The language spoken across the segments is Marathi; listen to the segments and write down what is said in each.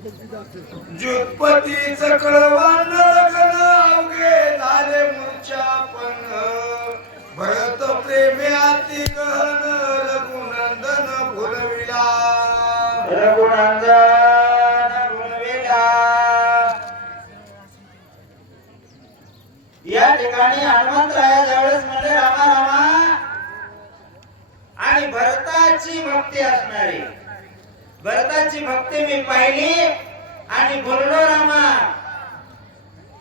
जुटपती चक्रवान लगन अवघे झाले मूर्छा पण भरत प्रेमे अति गहन रघुनंदन भुलविला या ठिकाणी हनुमंतराया ज्यावेळेस म्हणले रामा रामा आणि भरताची भक्ती असणारी भरताची भक्ती मी पाहिली आणि बोललो रामा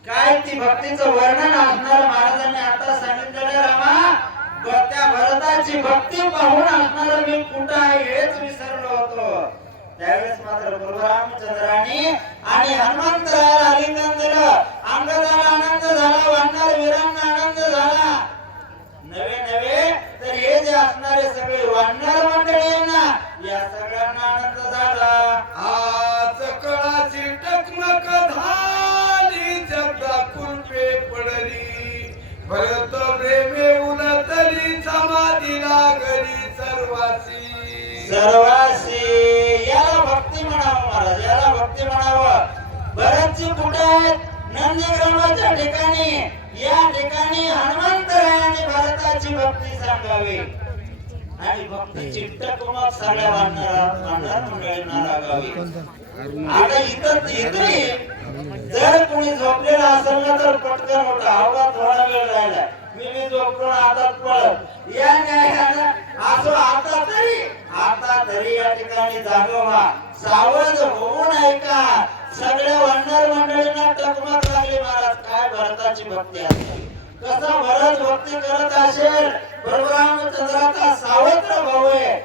काय ती भक्तीचं वर्णन असणार महाराजांनी आता सांगितलेलं रामा त्या भरताची भक्ती पाहून असणार मी कुठं आहे हेच विसरलो होतो त्यावेळेस मात्र प्रभू रामचंद्राने आणि हनुमंतरायाला आलिंगन दिलं अंगदाला आनंद झाला वानर वीरांना आनंद झाला नवे नवे तर हे जे असणारे सगळे वानर मंडळी आहे ना या सगळ्यांना आनंद झाला आज कळाची टकमक झाली जगदा कुलपे पडली भरत प्रेमे उलटली समाधी लागली सर्वासी याला भक्ती म्हणावं महाराज याला भक्ती म्हणावं भरतजी कुठे आहेत नंदीग्रामाच्या ठिकाणी या ठिकाणी हनुमंतरायाने भरताची भक्ती सांगावी आणि भक्तीची टकमक सगळ्या वानर मंडळींना लागावी आता इथं जर कोणी झोपलेला असेल ना तर पटकन उठा अवघा थोडा वेळ राहिला मी झोपलो हातात पळत या न्यायानं असो आता तरी या ठिकाणी जागवा सावध होऊन ऐका सगळ्या वानर मंडळींना टकमक लागली महाराज काय भरताची भक्ती असते कसं भरत भक्ती करत असेल प्रभू रामचंद्राचा सावत्र भाऊ आहे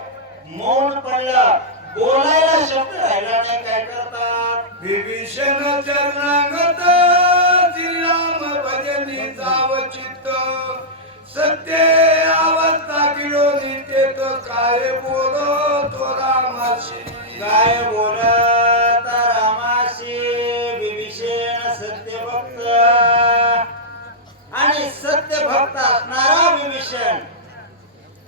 मौन पडलं बोलायला शब्द राहिला नाही काय करतात विभीषण चरणागत श्रीराम भजनी जाव चित्त सत्य अवस्था किलो नित्य काय बोलो तो रामाशी काय बोलत रामाशी विभीषण सत्य भक्त आणि सत्य भक्त असणारा विभीषण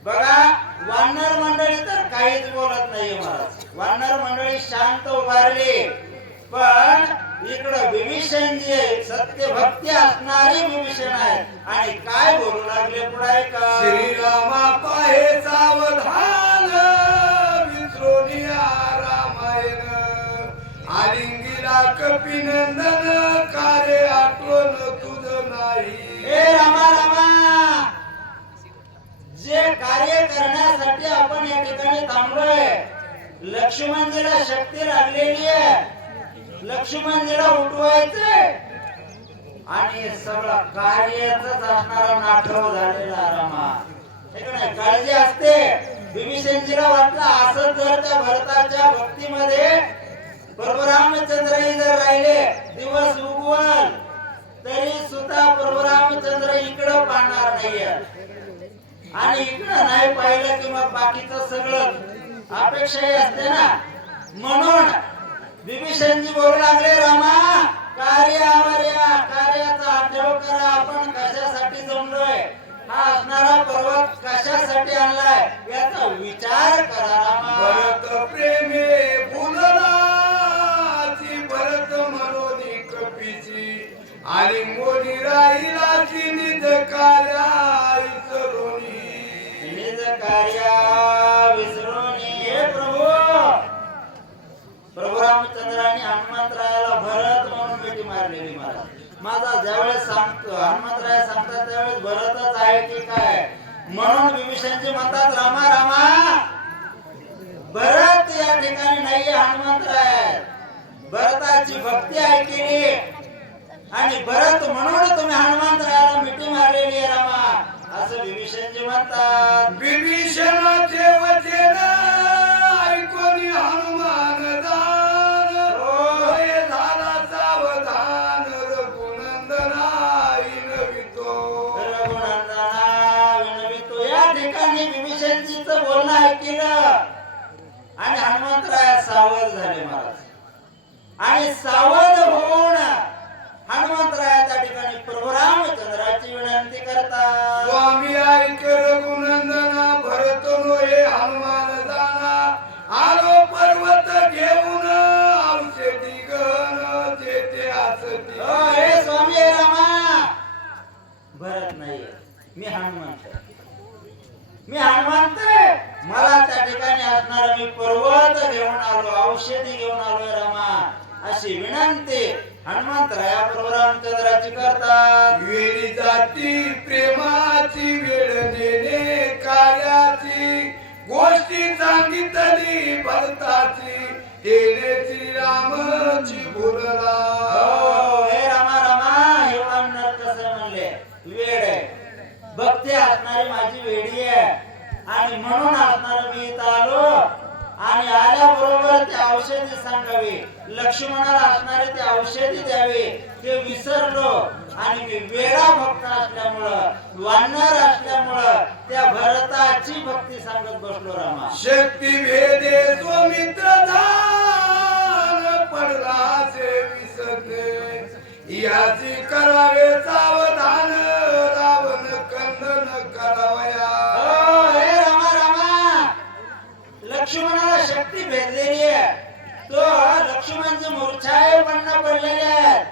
बघा वानर मंडळी तर काहीच बोलत नाही महाराज वानर मंडळी शांत उभारली पण इकडं विभीषण जे सत्य भक्ती असणारी विभीषण आहे आणि काय बोलू लागले पुढे का श्रीरामा पाहे सावधान विसरोनिया रामायण आलिंगीला कपिनंदन कार्य आठवण तुझ नाही हे रामा रामा जे कार्य करण्यासाठी आपण या ठिकाणी थांबलोय लक्ष्मणजीला शक्ती लागलेली आहे लक्ष्मणजीला उठवायचे आणि सगळं कार्यच असणारा नाटक झालेला रामा हे काळजी असते विभीषणजीला वाटलं असं जर त्या भरताच्या भक्तीमध्ये प्रभू रामचंद्रही जर राहिले दिवस उगवल तरी सुद्धा प्रभू रामचंद्र इकडं पाहणार नाहीये आणि इकडं नाही पाहिलं की मग बाकीचं सगळं अपेक्षाही असते ना म्हणून विभीषणजी बोलू लागले रामा कार्यावर या कार्याचा आढावा करा आपण कशासाठी जमलोय हा असणारा पर्वत कशासाठी आणलाय याचा विचार करा रामा भरत प्रेमे फुलला भरत मनोनी कपीची आणि मोनी राहिलाची निज कार्या विसरून हे प्रभू रामचंद्राने हनुमंतरायाला भरत म्हणून मिठी मारलेली महाराज माझा ज्यावेळेस सांगतो हनुमंतराया सांगतात त्यावेळेस भरतच आहे की काय म्हणून विभीषणजी म्हणतात रामा रामा भरत या ठिकाणी नाहीये हनुमंतराय भरताची भक्ती ऐकली आणि भरत म्हणून तुम्ही हनुमंतरायाला मिठी मारलेली आहे रामा असं विभीषणजी म्हणतात विभीषणाचे वचन ऐकून हनुमान दान होय झाला सावधान रघुनंदना विनवितो या ठिकाणी विभीषणजीचं बोलणं ऐकलं आणि हनुमंतराया सावध झाले महाराज आणि सावध होऊन हनुमंतराया त्या ठिकाणी प्रभू रामचंद्राची विनंती करतात स्वामी ऐक रघुनंदना भरत नोहे हनुमान जाना आलो पर्वत घेऊन औषधी असती. हे स्वामी रामा. भरत नाही, मी हनुमंत. मी हनुमंत. मला त्या ठिकाणी असणारा मी पर्वत घेऊन आलो, औषधी घेऊन आलोय रामा, अशी विनंती हनुमंतराया प्रभू रामचंद्राची करतात. वेळी जाती प्रेमाची वेळ देणे कार्याची गोष्टी सांगितली भरताची केले श्रीरामची बोलला. हे रामा रामा, हे वानर कसं म्हणले, वेड आहे. भक्ती असणारी माझी वेडी आहे आणि म्हणून असणार मी इथं आलो आणि आल्याबरोबर ते औषधी सांगावी, लक्ष्मणाला असणारे ते औषधी द्यावे ते विसरलो आणि मी वेडा भक्त असल्यामुळं, वानर असल्यामुळं त्या भरताची भक्ती सांगत बसलो रामा. शक्ती भेदे तो मित्र धान पडला से विसरले याची करावे सावधान रावण कंदन करावया. हे रामा रामा, लक्ष्मणाला शक्ती भेटलेली आहे. तो लक्ष्मणचे मूर्छायपणा पडलेले आहेत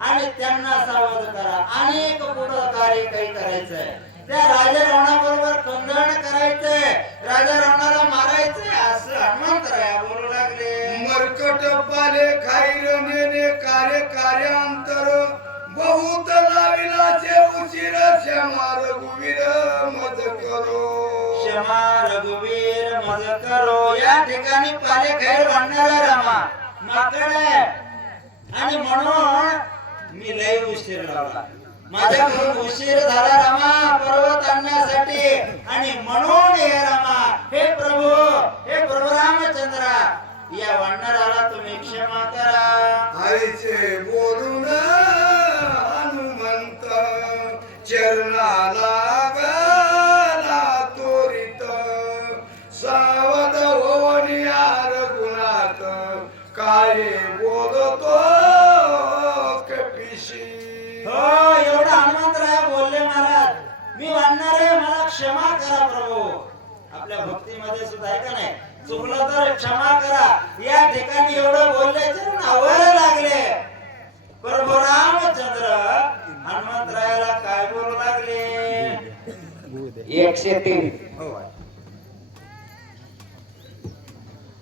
आणि त्यांना सावध करा. अनेक पुढं कार्य काही करायचंय. त्या राजा रावणाबरोबर कंदन करायचंय, राजा रावणाला मारायचंय, असं हनुमंतराया बोलू लागले. मरकट पाले खाईर नेने कार्य कार्यांतर बहुत लाविलाचे उशीर क्षमा रघुवीर मज करो. क्षमा रघुवीर मज करो. या ठिकाणी पाले खैर भांडणारा रामा माकड आहे आणि म्हणून मी लय उशीर लावला. माझ्याकडून उशीर झाला रामा पर्वत आणण्यासाठी आणि म्हणून हे रामा, हे प्रभू रामचंद्रा, या वानराला तुम्ही क्षमा करा. आईचे बोलून हनुमंत चरणाला गला तोरित सावध होवनी रघुनाथ काय बोलतो कपिशी. हो, एवढा हनुमंतराया बोलले महाराज, मी वानर आहे, मला क्षमा करा प्रभू. आपल्या भक्तीमध्ये सुद्धा आहे का नाही, चुकलं तर क्षमा करा. या ठिकाणी एवढं बोलल्याचे नावाला लागले. प्रभू रामचंद्र हनुमंतरायाला काय बोलू लागले. 103.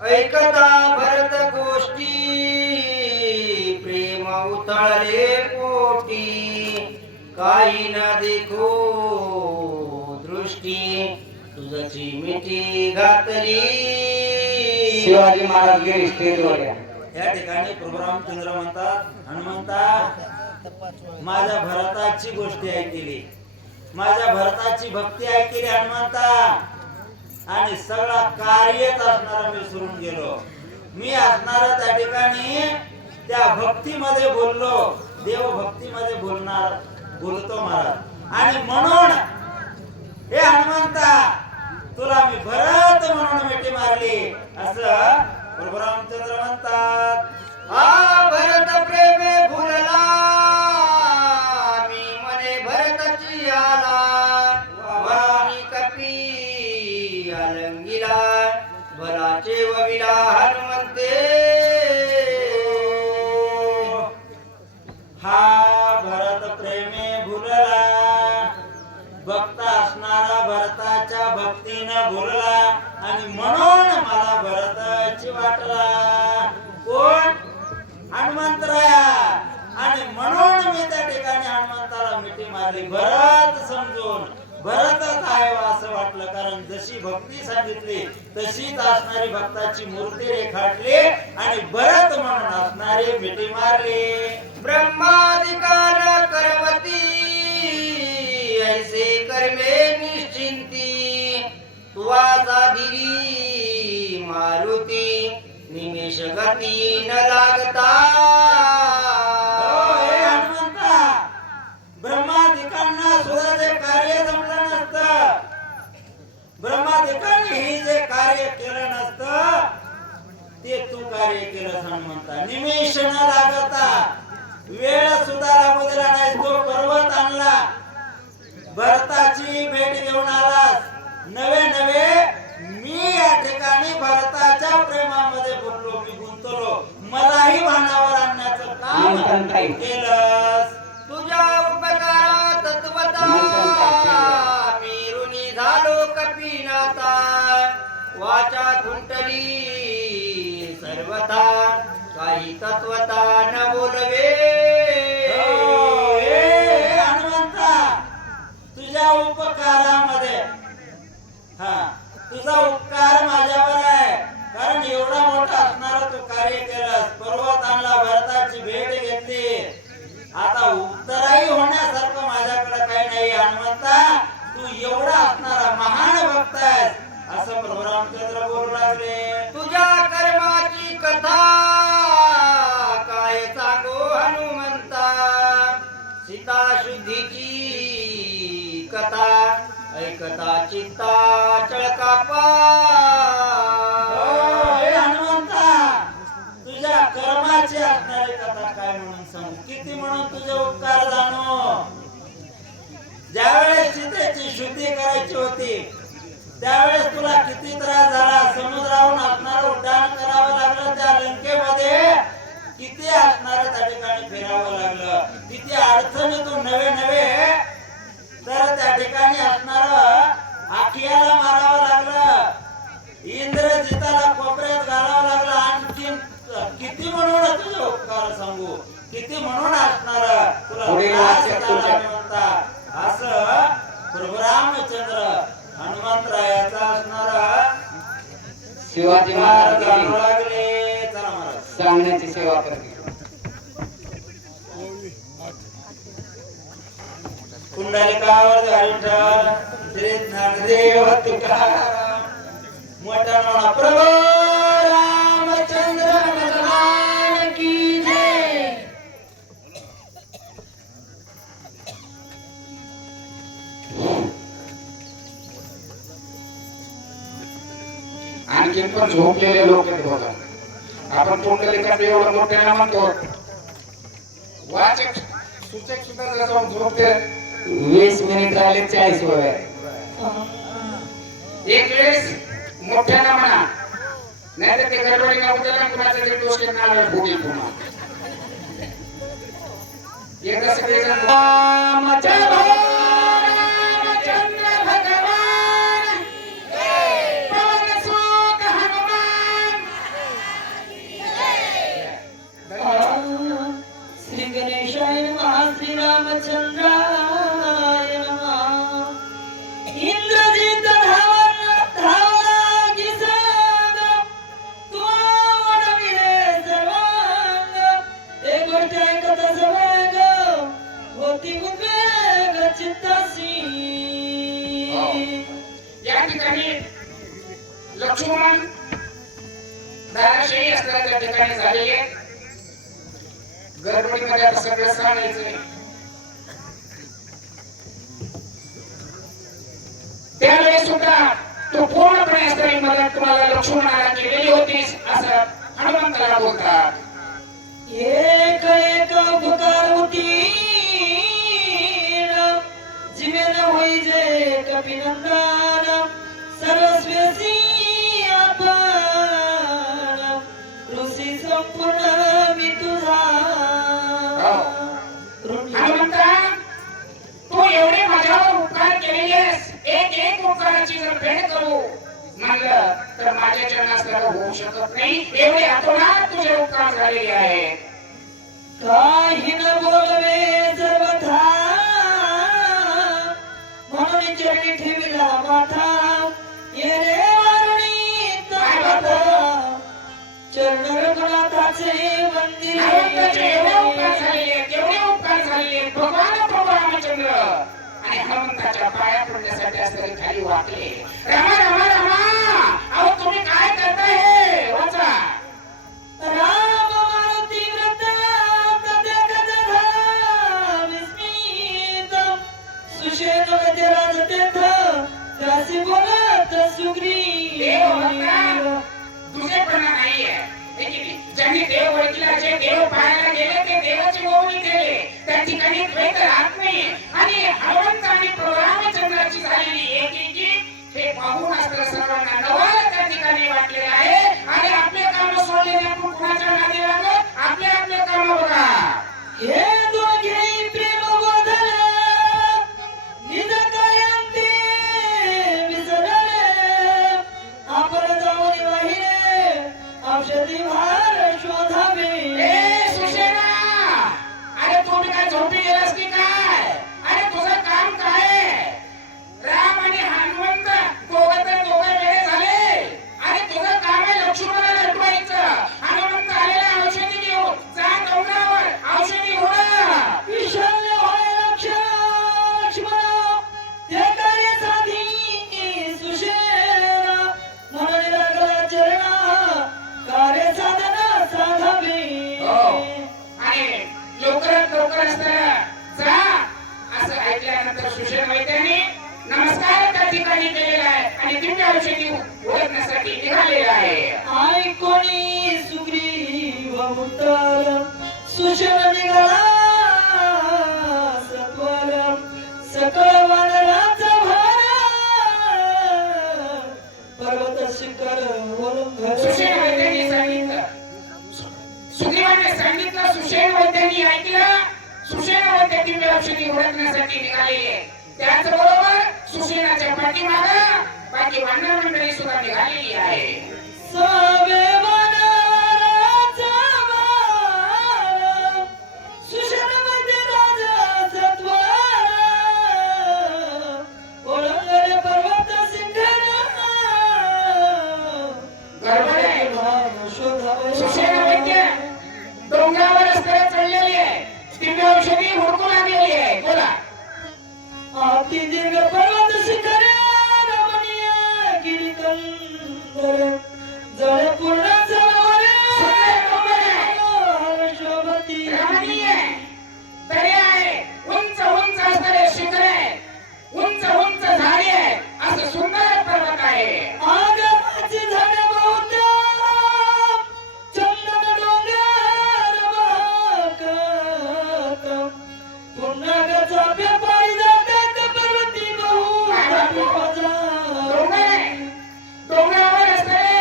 ऐकता भरत गोष्टी प्रेम उतळले पोटी, काही न देखो दृष्टी तुझची मिठी घातली. शिवाजी महाराज गेले स्टेजवर. या ठिकाणी प्रभू रामचंद्र म्हणतात, हनुमंता, माझ्या भरताची गोष्टी ऐकली, माझ्या भरताची भक्ती ऐकली हनुमंता, आणि सगळा कार्यच असणारा मी विसरून गेलो. मी असणारा त्या ठिकाणी त्या भक्तीमध्ये बोललो, देव भक्तीमध्ये बोलतो महाराज. आणि म्हणून हे हनुमंता, तुला मी भरत म्हणून मिठी मारली, असं प्रभू रामचंद्र म्हणतात. हा भरत प्रेमे फुलला मी मने भरतची आला वाणी कपी अलंगिला भराचे वविला हनुमंते. हा भरत प्रेमे भुलला, भक्त असणारा भरताच्या भक्तीनं भुलला आणि म्हणून मला भरताची वाटला. कोण? हनुमंतराया. आणि म्हणून मी त्या ठिकाणी हनुमंताला मिठी मारली, भरत समजून. भरतच आहे असं वाटलं, कारण जशी भक्ती सांगितली तशीच असणारी भक्ताची मूर्ती रेखाटली आणि भरत म्हणून असणारी मिठी मारली. ब्रह्मादिकान करवती ऐसे कर्मे निश्चिंती तुवाचा दिली मारुती निमेष गती न लागता. हे हनुमंता, ब्रह्मादिकांना सुद्धा जे कार्य जमलं नसतं, ब्रह्मादिकांनी हे जे कार्य केलं नसतं ते तू कार्य केलं हनुमंता. निमेष न लागता, वेळ सुद्धा लागू दिला नाही. तो पर्वत आणला, भरताची भेट घेऊन आलास. नवे मी या ठिकाणी भरताच्या प्रेमामध्ये बोललो, मी गुंतलो. मलाही भानावर आणण्याचं काम मंथन काय केलंस तुझ्या उपकारा तत्वता मी ऋणी झालो कपिनाथा वाचा खुंटली सर्वथा काही तत्वता न बोलवे हो, ए हनुमंता तुझ्या उपकारामध्ये तुझा उपकार माझ्यावर आहे कारण एवढा मोठा असणारा तू कार्य केलंस पर्वत आणला भरताची भेट घेतली आता उत्तराई होण्यासारखं माझ्याकडे काही नाही हनुमंता तू एवढा असणारा महान भक्त आहेस असं प्रभू रामचंद्र बोलू लागले तुझ्या कर्माची कथा काय सांगो हनुमंता सीता शुद्धीची कथा ऐकता चित्ता चळकापा हो, हे हनुमंता तुझ्या कर्माची असणारी कथा काय म्हणून सांगू किती म्हणून तुझे उपकार जाणू ज्यावेळेस सीतेची शुद्धी करायची होती त्यावेळेस तुला किती त्रास झाला समुद्रावरून असणारं उड्डाण करावं लागलं त्या लंकेमध्ये किती असणारं त्या ठिकाणी फिरावं लागलं किती अडचणीतून नवे तर त्या ठिकाणी असणारं आखियाला मारावं लागलं इंद्रजिताला कोपऱ्यात घालावं लागलं आणखीन किती म्हणून तुझे उपकार सांगू किती म्हणून असणार तुला त्रास झाला म्हणता असं प्रभू रामचंद्र हनुमंतरायाचा असणारा शिवाजी महाराज जाणू लागले चला महाराज सांगण्याची सेवा करते कुंडलिकावर विठ्ठल श्री ज्ञानदेव तुकाराम मोठा म्हणा प्रभू रामचंद्र भगवान की जय आणखी पण झोपलेले लोक आहेत बघा आपण पुंडलिकात एवढं मोठ्याने म्हणतो वाचक सूचक सुद्धा जरा जाऊन झोपते 20 मिनिट झाले 40 वेळ एक वेळेस मोठ्याने म्हणा नाहीतर ते गडबडीने उद्याला कुणाचा तरी दोष नाव फुगेल पुन्हा एकदा सगळेजण रामचंद्र भगवान पवन सुत हनुमान श्री गणेशाय नमः श्री रामचंद्राय नमः इंद्रजित धावला की सांग तू वडविले सर्वांग एक गोष्ट ऐकता सवग होती उद्वेग चित्तासी या ठिकाणी लक्ष्मण दाराशाही असलेल्या त्या ठिकाणी झालेले गडबडीमध्ये आता सगळं सांगायचंय त्यावेळेस सुद्धा तो पूर्णपणे असणारी मदत तुम्हाला लक्ष्मणाला केलेली होतीस असं हनुमंताला बोलतात एक एक उपकार होती जीवन होई जे कपिनंदन सर्वस्वी आपण ऋषी संपूर्ण मी तुझा हनुमंता तू एवढे माझ्यावर उपकार केलेले आहेस एक उपकाराची जर फेड करू म्हणलं तर माझ्या चरणास होऊ शकत नाही एवढे अतोनात तुझे उपकार झालेले आहेत काही न बोलवे सर्वथा म्हणून चरणी ठेविला माथा ये रे वारुणी तत्वता चरण रघुनाथाचे मंदिर हनुमंताचे एवढे उपकार झालेले आहेत एवढे उपकार झालेले आहेत भगवान प्रभू रामचंद्र आणि हनुमंताच्या पाया पडण्यासाठी असलेले खाली वाकले रामा रामा रामा अहो तुम्ही काय करताय हे वाचा राम मारुती व्रत तदेकच झाला विस्मित सुषेण वैद्यराज तेथ त्यासी बोलत सुग्रीव देव भक्ता तुझेपणा नाहीये हे की नाही? ज्यांनी देव ओळखला जे देव पाहायला गेले ते देवाची ओळणी केले त्या ठिकाणी द्वैत राहत नाही आणि हनुमंत आणि प्रभू रामचंद्राची झालेली एकेकी हे पाहून असलेल्या सर्वांना नवाल त्या ठिकाणी वाटलेलं आहे आणि आपले काम सोडलेले आपण कुणाच्या नादी लागत आपले काम बघा सुषम निघाला सत्वर सकळ वानराचा भार पर्वत शिखर वरून सुषेण वैद्यांनी सांगितलं, सुग्रीवाने सांगितलं, सुषेण वैद्यांनी ऐकलं. सुषेण वैद्य दिव्य औषधी ओळखण्यासाठी निघालेली आहे. त्याचबरोबर सुषेणाच्या पाठीमागं बाकी वानर मंडळी सुद्धा निघालेली आहे. सावे वानराचा भार सुषम वैद्य राजा सत्वर ओळखले पर्वत शिखर गडबड आहे. शोधावे सुषेण वैद्य डोंगरावर रस्त्यावर चढलेली आहे. दिव्य औषधी हुडकू लागलेली आहे. बोला. अति दीर्घ पर्वत शिखर रमणीय गिरिकंदर जळे पूर्ण सरोवर शोभती रमणीय दर्या आहे. उंच उंच असणारे शिखर आहे. उंच उंच झाडी आहे. असं सुंदर पर्वत आहे. आगमाची झाडे बहुत चंदन डोंगर वाकत पुन्हा गजाप्या पायी जातात पर्वती डोंगर आहे. डोंगरावर असणारे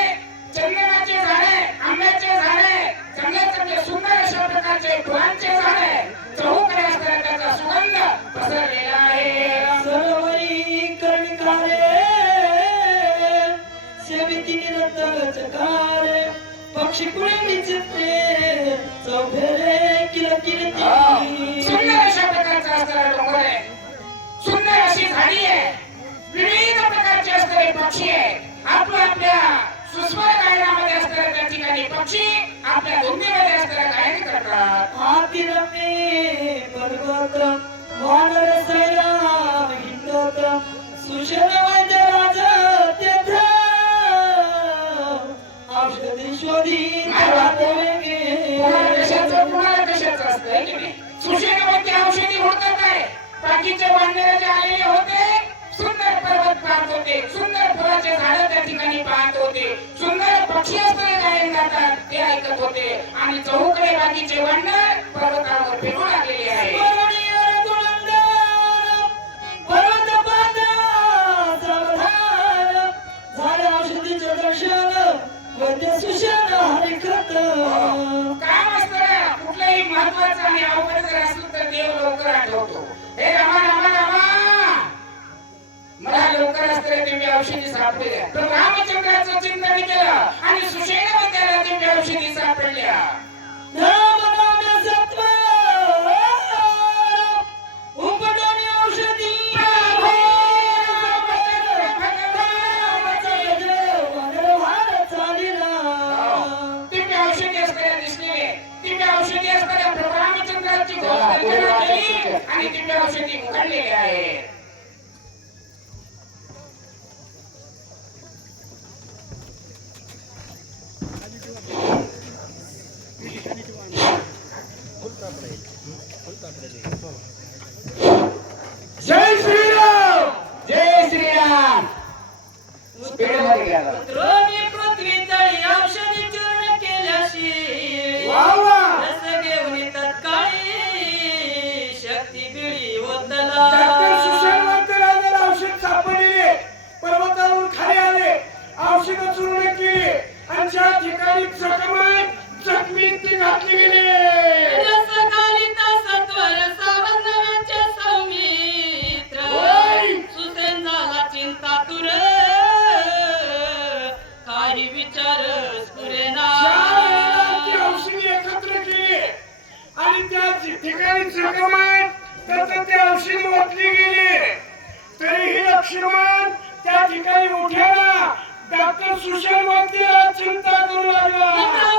चंदनाचे झाडे, आंब्याचे झाडे, चांगले चांगले सुंदर अशा प्रकारचे फुलांचे झाडे, चहूकडे असणारा त्याचा सुगंध पसरलेला आहे. सरोवरी कर्णिकारे सेविती निरंतर चकारे पक्षी कुळे विचित्रे चौफेरे किरकिरती सुंदर अशा प्रकारचा असणारा डोंगर आहे. सुंदर अशी झाडी आहे. विविध प्रकारचे असणारे पक्षी आहे. आपल्या सुस्वर गायनामध्ये असणाऱ्या त्या ठिकाणी पक्षी आपल्या धुंदीमध्ये असणाऱ्या गायन करतात. हाती रमे पर्वत वानर सैरा हिंडत सुषम वैद्य राजा तेथ औषधी शोधी कुणाला कशाचं असतं है की नाही? सुषेण वैद्य औषधी हुडकत आहे. बाकीचे वानर जे आलेले होते सुंदर पर्वत पाहत होते, सुंदर फुलाचे झाड त्या ठिकाणी पाहत होते, सुंदर पक्षी असणारे गायन गातात ते ऐकत होते आणि चहूकडे बाकीचे वानर पर्वतावर फिरू लागलेले आहे. पर्वत पाहता सावधान झाले औषधीचे दर्शन वैद्य सुषेण हरिकृत काम असतं कुठलंही महत्वाचं आणि अवघड जर असलं तर देव लवकर आठवतो. हे रामा रामा रामा मला लवकर असणाऱ्या दिव्य औषधी सापडल्या. तर रामचंद्राचं चिंतन केलं आणि सुषेण वैद्याला दिव्य औषधी सापडल्या. नाम नाम सत्व उपटोनी औषधी वनरभार चालिला दिव्य औषधी असणाऱ्या दिसलेले, दिव्य औषधी असणाऱ्या प्रभू रामचंद्राची घोषणा केली आणि दिव्य औषधी उघडलेली आहे. जय श्रीराम, जय श्रीराम. स्पीड मध्ये गेला. द्रोणी पृथ्वी तळी औषधी चूर्ण केल्याशी वा वा. रस घेऊन तत्काळी शक्ती बिळी ओतला डॉक्टर सुषेण वैद्यराजाला औषध सापडले. पर्वतावरून खाली आले, औषध चूर्ण केली आणि ज्या ठिकाणी जखमी ती घातली गेली. रस घालिता सत्वर सावंतराचे सौमित्र सुसेन झाला चिंता तुर काही विचार स्फुरेना औषधी एकत्र केली आणि त्या ठिकाणी जखम आहे तर ते औषधी ओतली गेली. तरीही लक्ष्मण त्या ठिकाणी उठ्याला डॉक्टर सुषेण वैद्य चिंता करू लागला.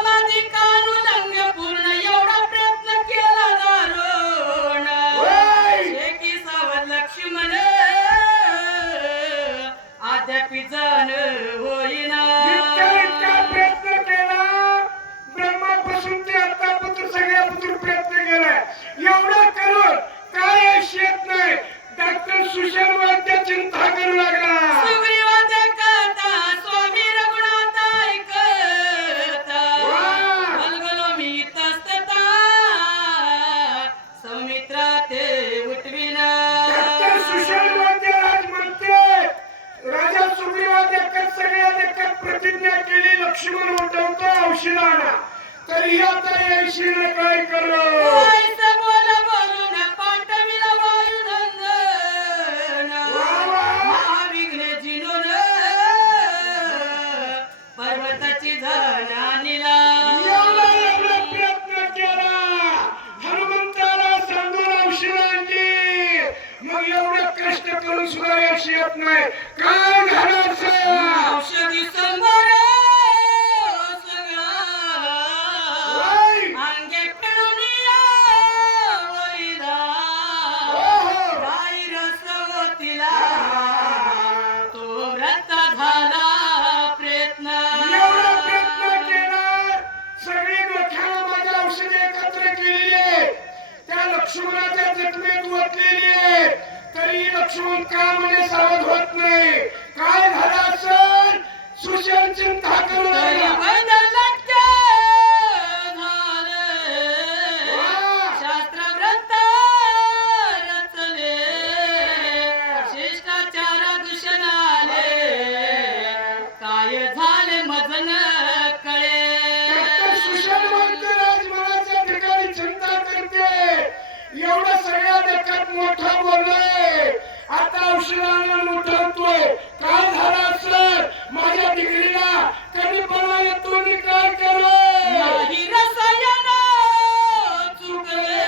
माझी कानुलंग पूर्ण एवढा प्रयत्न केला दारुण शेकी सावध लक्ष्मण अद्याप जण होईना इतका प्रयत्न केला. ब्रह्मापासून ते आतापर्यंत सगळ्यापासून प्रयत्न केलाय. एवढं करून काय यश येत नाही. डॉक्टर सुषेण वैद्य चिंता करू लागला. सुग्रीवाचे कथा स्वामी रघुनाथ ऐकता शिर काय करो ऐसा बोला बोलून पाठविला वायुनंदन महाविघ्न जिनून पर्वताची झाला निला एवढा प्रयत्न केला हनुमंताला सांगून औषधांची मग एवढं कष्ट करून सुद्धा यश येत नाही काय घालायचं औषधी संभार सगळा अंगे पिळूनिया वैदा गाई रसवतीला तो व्रत झाला प्रयत्न एवढा प्रयत्न केला सगळी डोक्याला माझ्या औषधे एकत्र केलेली आहे त्या लक्ष्मणाच्या जखमेत ओतलेली आहे तरी लक्ष्मण का म्हणजे सावध होत नाही काय झालं असेल सुशेण चिंता करू तरी लागला वैदलक्ष झाले शास्त्र ग्रंथ रचले शिष्टाचार दूषण आले काय झाले मजन डॉक्टर कळे सुशेण म्हणते राजमहाराच्या ठिकाणी चिंता करते एवढं सगळ्या देखात मोठा बोललोय आता औषधानं उठवतोय काय झालं असेल माझ्या डिग्रीला कमीपणा येतो मी काय केलं नाही रसायन चुकले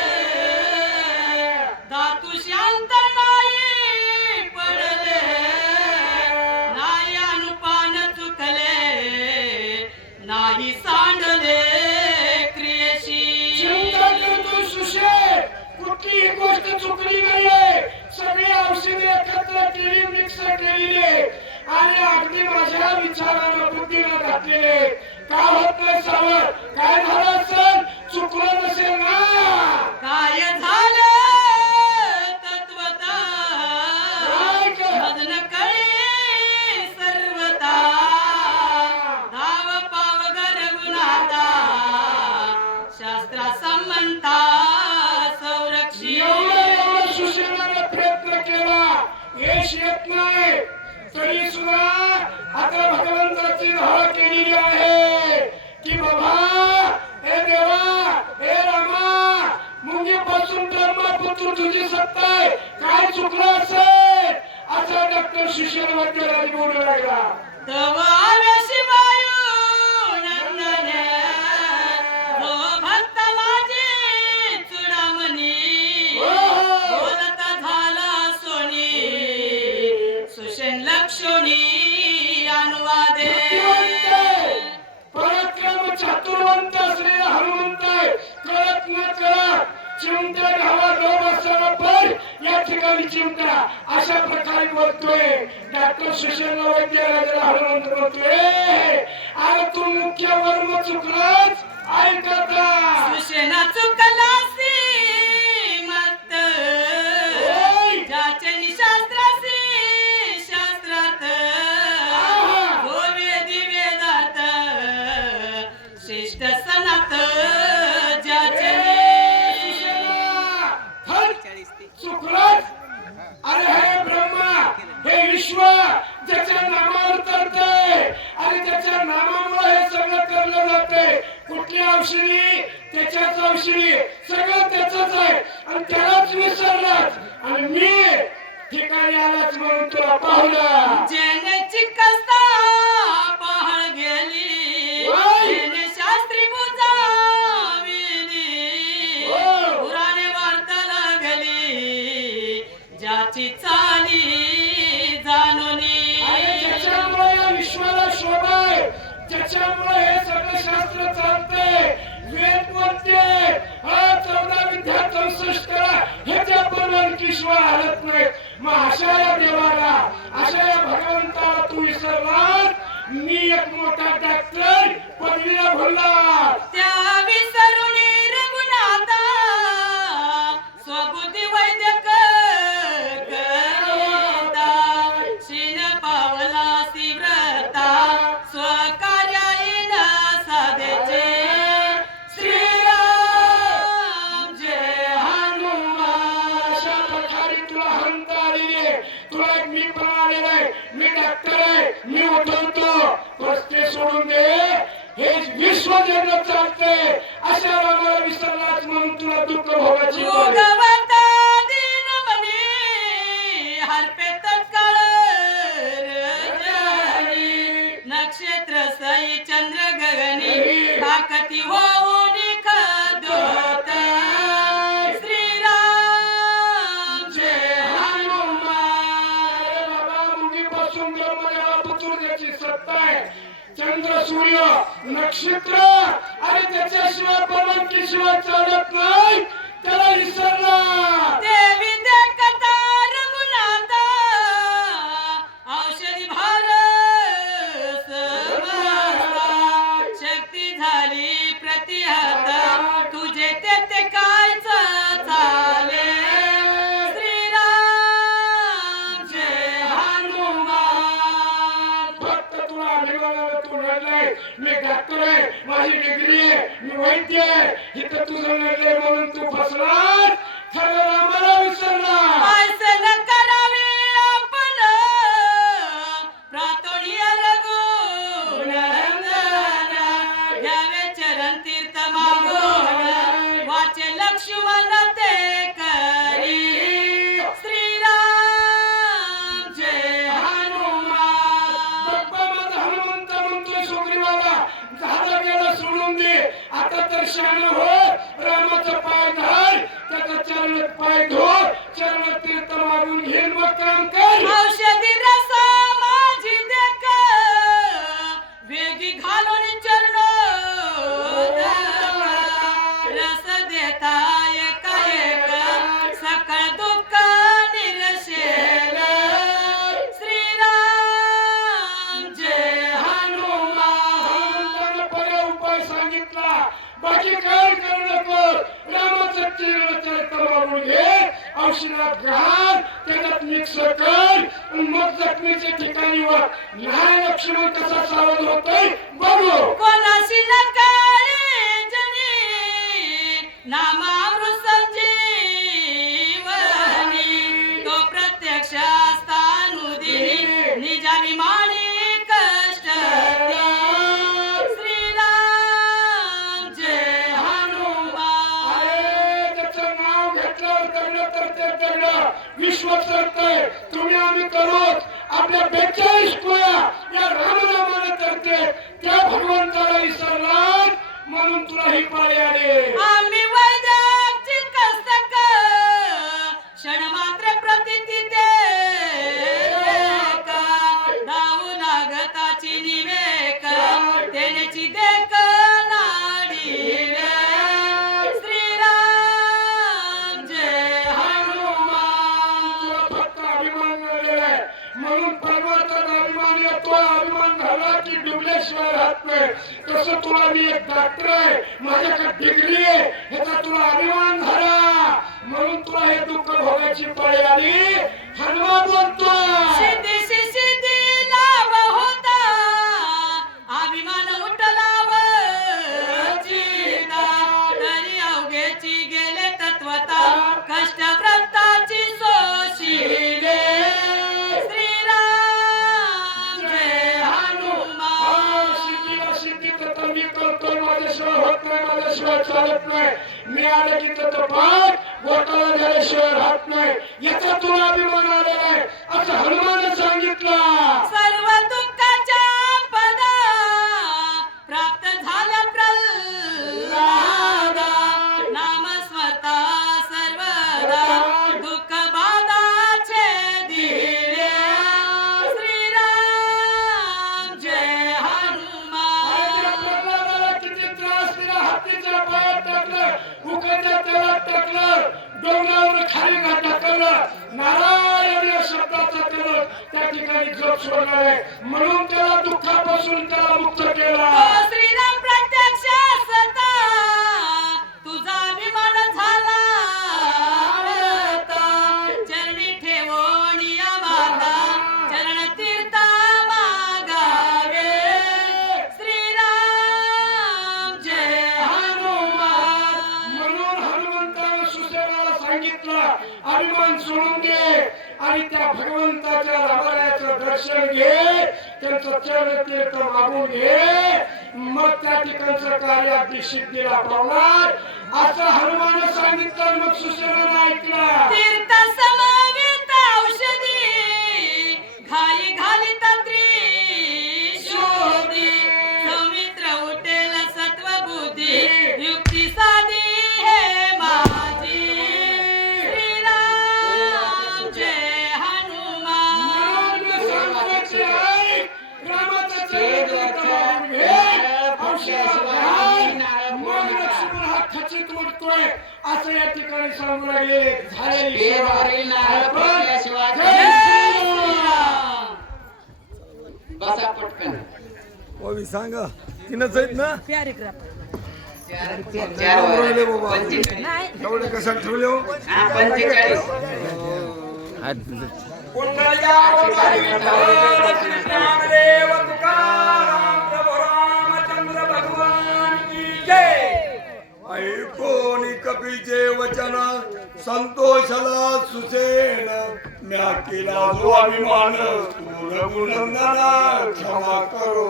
धातू शांत नाही पडले नाही अनुपान चुकले नाही सांडले क्रियेशी चिंता करतो सुशे कुठलीही गोष्ट चुकली नाहीये सगळी औषधे एकत्र केली मिक्स केलेली आहे आणि अगदी माझ्या विचारानं बुद्धीनं घातलेले का होत नाही सावध काय झालं असेल चुकलं नसेल ना काय झालं तत्वता काय ग? भजन कळे सर्वता धाव पाव गरगुणाता शास्त्रा संबंधा संरक्षी एवढा सुशेणाने प्रयत्न केला यश येत नाही तरी सुद्धा आता भगवंताची धाव केलेली आहे की बाबा हे देवा हे रामा मुंगीपासून ब्रह्मपुत्र तुझी सत्ता आहे काय चुकलं असेल असा डॉक्टर शिष्यवद्याला बोलू लागला तव आवेशी वायू नंदने जो भक्त माझे चुडामणी बोलत झाला सोनी सुषेण लक्षणी अनुवादे पराक्रम चातुर्वंत असलेला हनुमंत आहे कळत न कळत चिमट्या घावा डोब असताना पण या ठिकाणी चिमटा अशा प्रकारे बोलतोय डॉक्टर सुशेण वैद्यराजाला हनुमंत बोलतोय अरे तू मुख्य वर्म चुकलाच ऐकता सुषेणा चुकलासी मत ज्याचे निशास्त्रासी शास्त्रात हो वेदी वेदात श्रेष्ठ सनात ज्याचे चुकलाच अरे हे ब्रह्मा हे विश्व ज्याच्या नामावर करते आणि त्याच्या नामामुळे हे सगळं करलं जाते कुठली औषधी त्याच्याच औषधी सगळं त्याच आहे आणि त्यालाच विसरलाच आणि मी ठिकाणी आलाच म्हणून तुला पाहुला जेने चिकस्ता पहाळ गेली वाय. जेने शास्त्री बुजाविली हो. पुराणे वार्ता लागली ज्याची चाली जाणूनी आणि ज्याच्यामुळे या विश्वाला शोभा आहे ज्याच्यामुळे हे सगळं शास्त्र चालतंय वेद बोलते हा 14 विद्या 64 करा ह्याच्या परवानगीशिवाय हलत नाही मग अशा या देवाला अशा या भगवंताला तू विसरलास मी एक मोठा डॉक्टर पदवीला भरला त्या विसरुनी रघुनाथा स्वबुद्धी वैद्यक करता शीन पावला शिव्रता स्वकार्यायीन साधेचे श्रीराम जय हनुमान अशा प्रकारे तुला हंता आलेली आहे तुला एक मी पण आलेला आहे मी डॉक्टर आहे मी उठवतो बस ते सोडून दे हे विश्व जगत चालते अशा रामाला विसरलाच म्हणून तुला दुःख भोगायची वेळ. भोगवता दीनमनी हरपे तत्काळ रजनी. नक्षत्र सई चंद्र गगनी ताकती होऊन खदोत. श्रीराम जय अरे बाबा, मुंगीपासून ब्रह्मदेवा पुतुर्याची सत्ता आहे. चंद्र सूर्य नक्षत्र आणि त्याच्याशिवाय परवानगीशिवाय चालत नाही. त्याला विसरला. देवी देखता रघुनाथा औषधी भार समजता. शक्ती झाली प्रतिहत तुझे ते कायच चाले. श्रीराम जय हनुमान. फक्त तुला अभिमानानं तू लढलाय. मी डॉक्टर आहे, माझी डिग्री आहे, मी वैद्य आहे. इथं तुझं लढलंय म्हणून तू फसलास. खरं रामाला विसरला. ऐसे न करावे आपण प्रातोळी रघुनंदन. घ्यावे चरण तीर्थ मागून वाचे लक्ष्मण ते करी. श्रीराम जय हनुमान. बाप्पा माझा हनुमंत म्हणतोय सुग्रीवाला, झालं गेलं सोडून दे. आता तर शहाणा हो. रामाचा पाय धर, त्याचा चरणात पाय धो, चरणात तीर्थ मागून घेऊन मग काम कर. औषधी रसा माझी देख वेगी घालून चरणो रस देता एका एक सकळ दुःख निरशेल. श्रीराम जय हनुमान. पर्याय उपाय सांगितला, बाकी काय करू नको. रामाचं चरित्र मागून घे, औषधात घाल, त्याच्यात मिक्स कर, मग जखमीच्या ठिकाणी वर. लहान लक्ष्मण कसा सावध होतोय बघू. कोणाशी न काळजी नामामृत संजीवनी. तो प्रत्यक्ष स्थानुदिनी निजाभिमानी कष्ट. श्रीराम जय हनुमान. अरे त्याचं नाव घेतल्यावर दगड तर ते दगड विश्व सरतय. तुम्ही आम्ही करोत. आपल्या 42 कुळ्या या रामनामाने करते. त्या भगवंताला विसरलात म्हणून तुला ही पाळी आली. आम्ही वैद्याची कस्तक क्षण मात्र प्रतिती देख. धावू लागताची निवेक तेनेची देख नाडी. श्रीराम जय हनुमान. तुला फक्त अभिमान मिळालेला आहे म्हणून परमात्मा अभिमान येतो. अभिमान झाला की डुबल्याशिवाय राहत नाही. तसं तुला मी एक डॉक्टर आहे, माझ्याकडे डिग्री आहे, ह्याचा तुला अभिमान झाला म्हणून तुला हे दुःख भोगायची पाळी आली. हनुमा बोलतोय. सिद्धी सिद्धी लाभ होता अभिमान उठलाव चिता. तरी अवघेची गेले तत्वता कष्ट व्रताची सोशिले. श्रीराम जय हनुमान. सिद्धीला सिद्धी तर मी करतोय, माझ्याशिवाय होत नाही, माझ्याशिवाय चालत नाही. मी आलं की तर पाठ बोटाला झाल्याशिवाय राहत नाही. याचा तुला अभिमान आलेला आहे असं हनुमाने सांगितलं. सर्व दुःखाच्या पदा प्राप्त झाल्या प्रल्हादा. नाम स्मरता सर्वदा दुःख बाधाचे दिले. श्रीराम जय हनुमान. प्रल्हादाला किती त्रास दिला. हातीच्या पायात टाकलं, उकाच्या तेलात टाकलं, डोंगरावर खाली टाकलं. नारायण या शब्दाचा त्याला त्या ठिकाणी जप सोडला आहे म्हणून त्याला दुःखापासून त्याला मुक्त केला. ओ श्रीराम प्रत्यक्ष असता तुझा अभिमान झाला आता. चरणी ठेवून या माता चरण तीर्थ मागावे. श्रीराम जय हनुमान. म्हणून हनुमंतानं सुसेनाला सांगितलं अभिमान सोडून दे आणि त्या भगवंताच्या रामालयाचं दर्शन घे, त्यांचं चरण तीर्थ मागून घे. मग त्या ठिकाणचं कार्य अगदी सिद्धीला पावणार असं हनुमान सांगितलं. मग सुसेनानं ऐकलं. तीर्थ समवेत औषधी घाई घालित त्रिशोधी सौमित्र उठेल सत्व बुद्धी युक्ती साधी हे माझी श्रीराम जय हनुमान. म्हणून सांगायचे आहे, रामाचं चरित्र करून घे, औषधात घाल, मग लक्ष्मण हा खचित उठतोय असं या ठिकाणी सांगू लागले. झालेली सेवा. आपण जय श्रीराम. बसा पटकन. ओवी सांगा तिनंच आहेत ना चार राहिले बाबा 45. एवढे कशाला ठेवले हो 45. पुंडलिका अवतारी विठ्ठल श्री ज्ञानदेव तुकाराम प्रभू रामचंद्र भगवान की जय. ऐकोनी कपीचे वचन संतोषला सुसेन म्या केला जो अभिमान तू रघुनंदना क्षमा करो.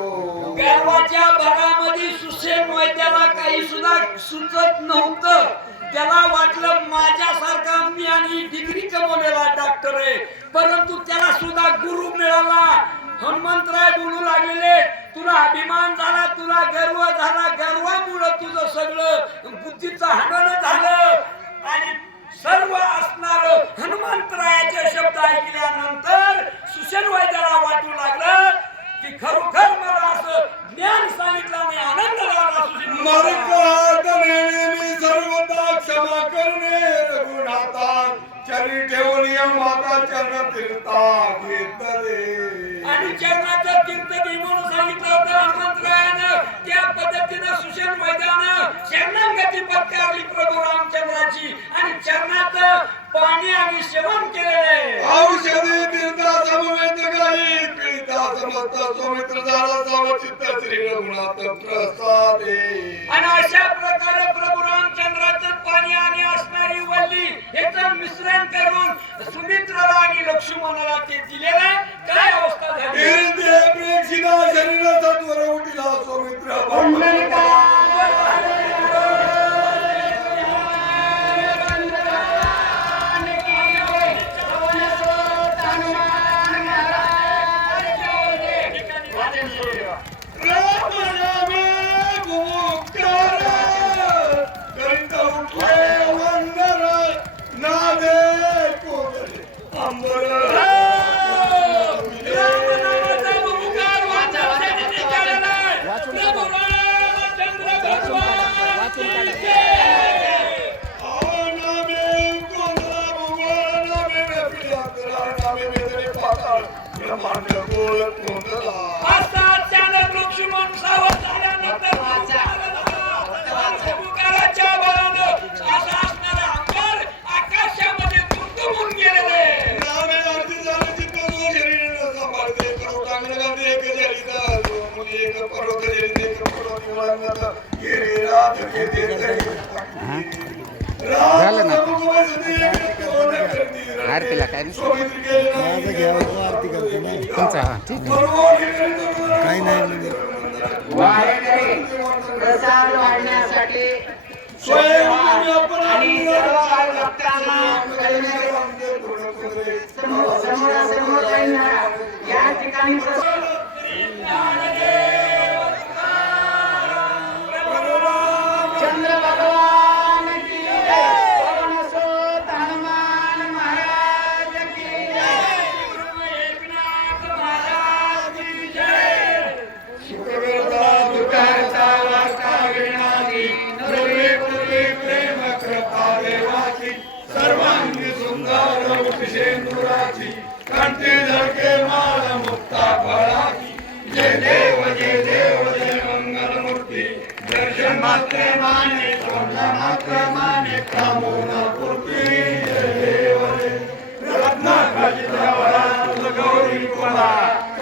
गर्वाच्या भरामध्ये सुसेन वैद्याला काही सुद्धा सुचत नव्हतं. त्याला वाटलं माझ्यासारखा मी आणि डिग्री कमवलेला डॉक्टर आहे, परंतु त्याला सुद्धा गुरु मिळाला. हनुमंतराय बोलू लागलेले, तुला अभिमान झाला, तुला गर्व झाला, गर्वामुळे तुझं सगळं बुद्धीचं हनन झालं. आणि सर्व असणार हनुमंतरायाचे शब्द ऐकल्यानंतर सुसेन वैद्याला वाटू लागलं की खरोखर मला असं ज्ञान सांगितलं आणि आनंद झाला. मी सर्वदा क्षमा करणे रघुनाथा चरी ठेवून या माता चरण तीर्था घेतले. आणि चरणाचं तीर्थ घे म्हणून सांगितलं होतं हनुमंतरायानं. त्या पद्धतीनं सुसेन वैद्यानं शरणागती पत्करली प्रभू रामचंद्राची आणि चरणाचं पाणी आणि सेवन केलेलं. औषधी तीर्था समवेत गाई पिता समस्त सौमित्र झाला सावचित्त श्री रघुनाथ प्रसादे. आणि अशा प्रकारे प्रभू रामचंद्राचं पाणी आणि असणारी वल्ली याचं मिश्रण करून सुमित्राला आणि लक्ष्मणाला ते दिलेलं. काय अवस्था झाली. प्रेक्षिता शरीर सत्वर उठिला सौमित्र लक्ष्मण सावध झाल्यानंतर पुकाराच्या बळानं असा असणारा अंबर आकाशामध्ये तुटून गेलेले. नामे अर्धी झाले जितकं शरीर सांभाळते करू टांगण्याला एक जरीत मुली एक पर्वत जरीत एक पर्वत वळंगत गिरिराज घेते झालं ना आरतीला काय माझं घ्यावं आरती करतो ना तुमचा हा ठीक आहे काही नाही म्हणजे वारकरी प्रसाद वाढण्यासाठी आणि सर्व भक्तांना समोरासमोर या ठिकाणी चंद्र भगवान की जय. पवनसुत हनुमान महाराज की जय. एकनाथ महाराज की जय. शुक्रता दुःखाचा वार्ता विनाशी सर्वे पूर्वी प्रेम कृपा देवाची सर्वांगी सुंदर उपशेंदुराची कंठी झळके माळ मुक्ता फळाची. जय देव जय देव जय मंगलमूर्ती दर्शन मात्र माने सोना मात्र माने कामोना पूर्ती. जय देव जय रत्नाखचितवरा गौरी कुला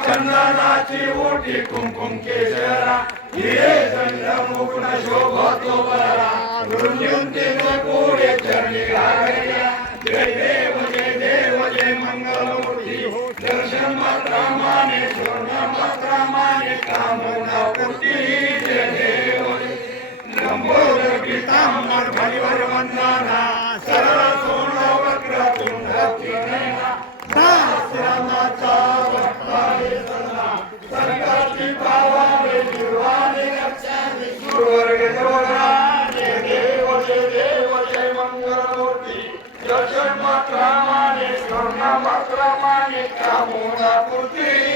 चंदनाची ओटी कुंकुम केशरा हिरे दंड मुकुट शोभतो बरा मृत्युंते कोडे चरणी लागल्या. जय देव जय मंगलमूर्ती दर्शन मात्र माने सोना मात्र माने कामोना पूर्ती. जय मुनापुरती